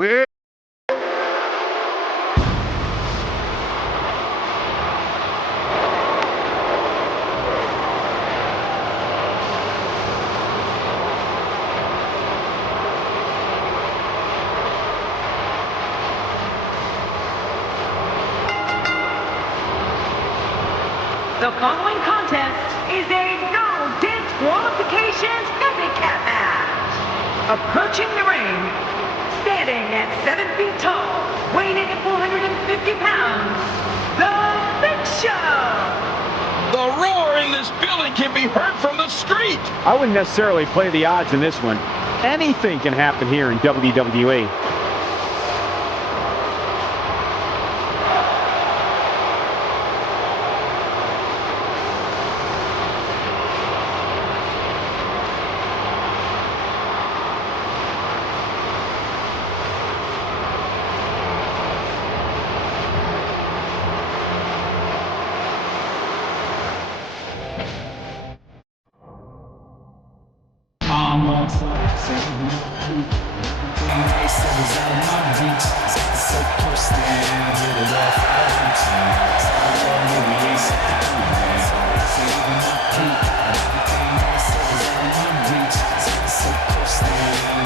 We're The following contest is a no disqualifications handicap match. Approaching the ring, standing at 7 feet tall, weighing in at 450 pounds, The Big Show. The roar in this building can be heard from the street. I wouldn't necessarily play the odds in this one. Anything can happen here in WWE.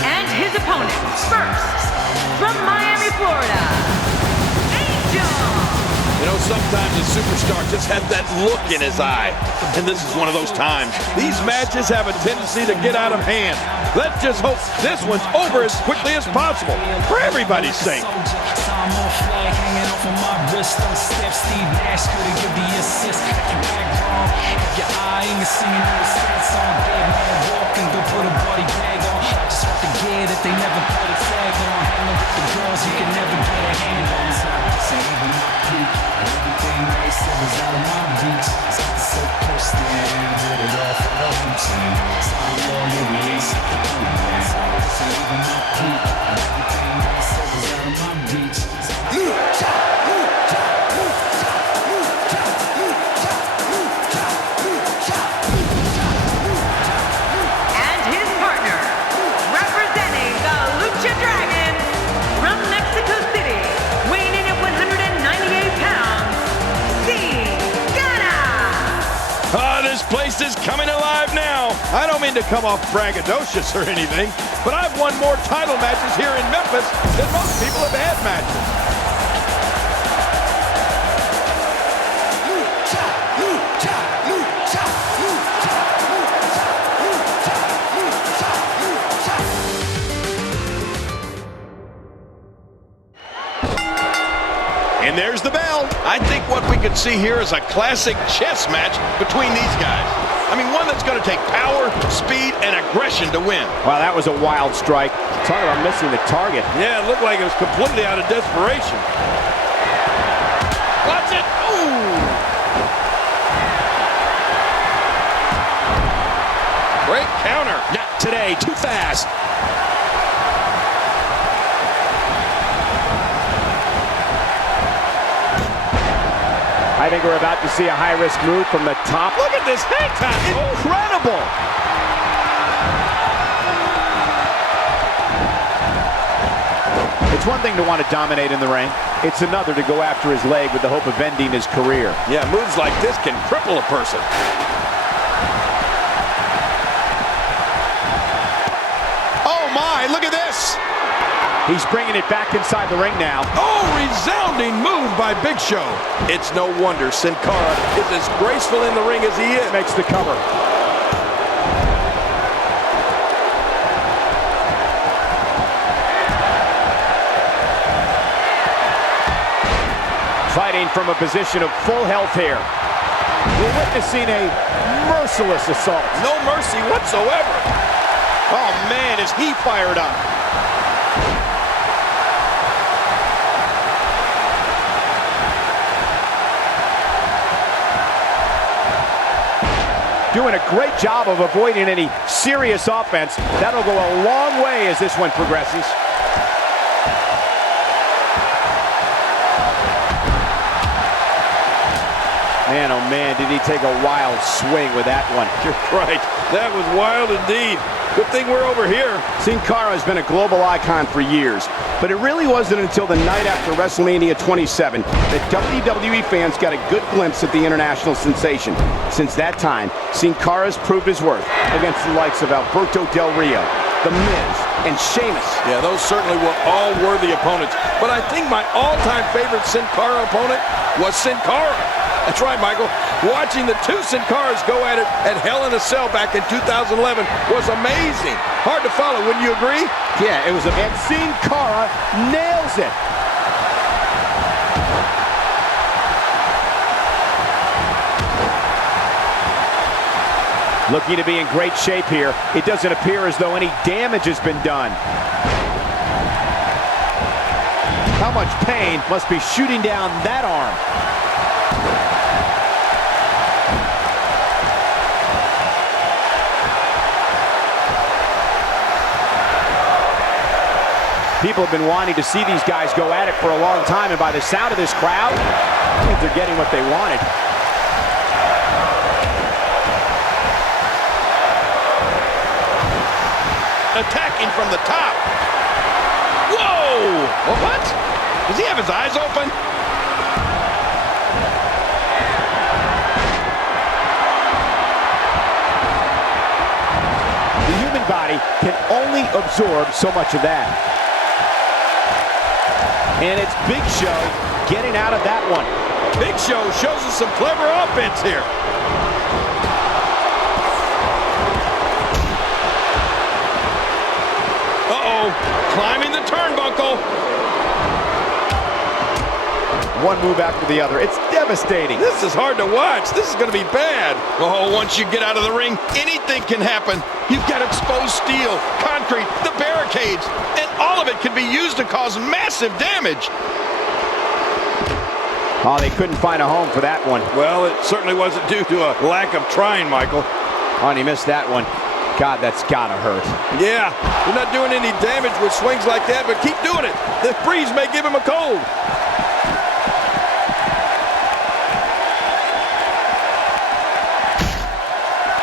And his opponent, first, from Miami, Florida, Angel. You know, sometimes a superstar just has that look in his eye. And this is one of those times. These matches have a tendency to get out of hand. Let's just hope this one's over as quickly as possible, for everybody's sake. They never put a tag on. Hanging with the girls you can never get a hand on. Saving my peak, everything they said was out of my reach. So close there, did it all for the home team. I'm all you release. Saving my peak, everything they said was out of my reach. And his partner, representing the Lucha Dragon from Mexico City, weighing in at 198 pounds, This place is coming alive now. I don't mean to come off braggadocious or anything, but I've won more title matches here in Memphis than most people have had matches. And there's the bell. I think what we could see here is a classic chess match between these guys. I mean, one that's going to take power, speed, and aggression to win. Wow, that was a wild strike. Talk about missing the target. Yeah, it looked like it was completely out of desperation. Watch it. Ooh. Great counter. Not today, too fast. I think we're about to see a high-risk move from the top. Look at this head tap. Incredible! It's one thing to want to dominate in the ring. It's another to go after his leg with the hope of ending his career. Yeah, moves like this can cripple a person. Oh my, look at this. He's bringing it back inside the ring now. Oh, resounding move by Big Show. It's no wonder Sin Cara is as graceful in the ring as he is. Makes the cover. Fighting from a position of full health here. We're witnessing a merciless assault. No mercy whatsoever. Oh man, is he fired up. Doing a great job of avoiding any serious offense. That'll go a long way as this one progresses. Man, oh man, did he take a wild swing with that one. You're right. That was wild indeed. Good thing we're over here. Sin Cara has been a global icon for years, but it really wasn't until the night after WrestleMania 27 that WWE fans got a good glimpse at the international sensation. Since that time, Sin Cara's proved his worth against the likes of Alberto Del Rio, The Miz, and Sheamus. Yeah, those certainly were all worthy opponents. But I think my all-time favorite Sin Cara opponent was Sin Cara. That's right, Michael. Watching the two Sin Caras go at it at Hell in a Cell back in 2011 was amazing. Hard to follow, wouldn't you agree? Yeah, it was a... And Sin Cara nails it. Looking to be in great shape here. It doesn't appear as though any damage has been done. How much pain must be shooting down that arm? People have been wanting to see these guys go at it for a long time, and by the sound of this crowd, I think they're getting what they wanted. Attacking from the top. Whoa! Well, what? Does he have his eyes open? The human body can only absorb so much of that. And it's Big Show getting out of that one. Big Show shows us some clever offense here. Uh-oh, climbing the turnbuckle. One move after the other. It's devastating. This is hard to watch. This is going to be bad. Oh, once you get out of the ring, anything can happen. You've got exposed steel, concrete, the barricades, and all of it can be used to cause massive damage. Oh, they couldn't find a home for that one. Well, it certainly wasn't due to a lack of trying, Michael. Oh, and he missed that one. God, that's gotta hurt. Yeah, you're not doing any damage with swings like that, but keep doing it. The breeze may give him a cold.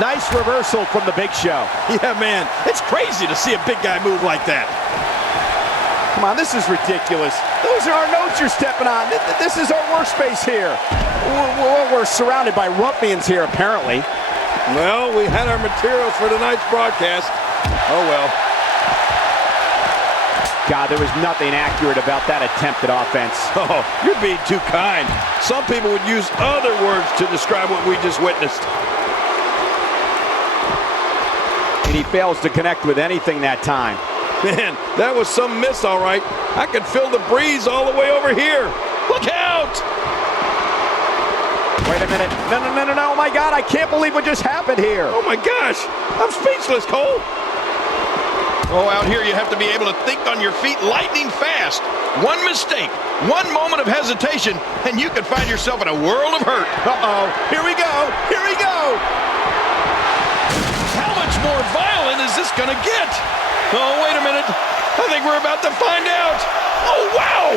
Nice reversal from the Big Show. Yeah, man, it's crazy to see a big guy move like that. Come on, this is ridiculous. Those are our notes you're stepping on. This is our workspace here. We're surrounded by ruffians here, apparently. Well, we had our materials for tonight's broadcast. Oh, well. God, there was nothing accurate about that attempted offense. Oh, you're being too kind. Some people would use other words to describe what we just witnessed. And he fails to connect with anything that time. Man, that was some miss, all right. I could feel the breeze all the way over here. Look out! Wait a minute. No, oh my God, I can't believe what just happened here. Oh my gosh, I'm speechless, Cole. Oh, out here you have to be able to think on your feet lightning fast. One mistake, one moment of hesitation, and you could find yourself in a world of hurt. Uh-oh, here we go, here we go. How much more violent is this gonna get? Oh, wait a minute. I think we're about to find out. Oh, wow!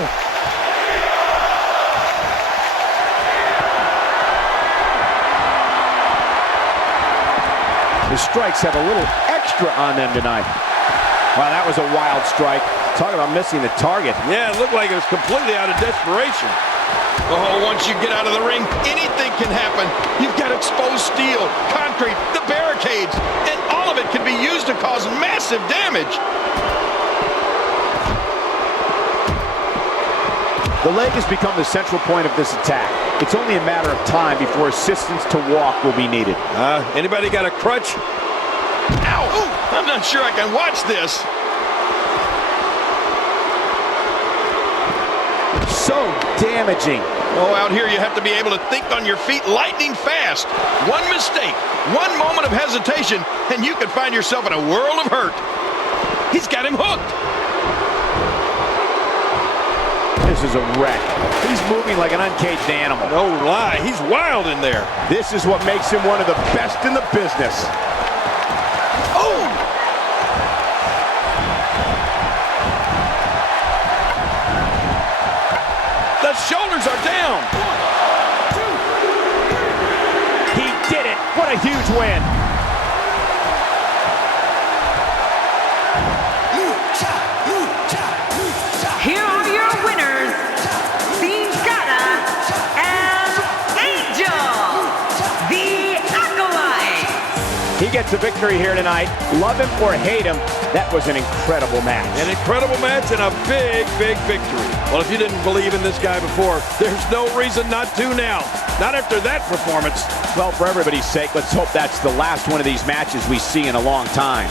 The strikes have a little extra on them tonight. Wow, that was a wild strike. Talk about missing the target. Yeah, it looked like it was completely out of desperation. Oh, once you get out of the ring, anything can happen. You've got exposed steel, concrete, the barricades, and all of it can be used to cause massive damage. The leg has become the central point of this attack. It's only a matter of time before assistance to walk will be needed. Anybody got a crutch? Ow! Ooh, I'm not sure I can watch this. So damaging. Oh, out here you have to be able to think on your feet lightning fast. One mistake, one moment of hesitation, and you could find yourself in a world of hurt. He's got him hooked. This is a wreck. He's moving like an uncaged animal. No lie, he's wild in there. This is what makes him one of the best in the business. Oh! The shoulders are down. 1, 2, win. Here are your winners, Cicada and Angel, the Acolyte. He gets a victory here tonight. Love him or hate him, that was an incredible match. An incredible match and a big, big victory. Well, if you didn't believe in this guy before, there's no reason not to now. Not after that performance. Well, for everybody's sake, let's hope that's the last one of these matches we see in a long time.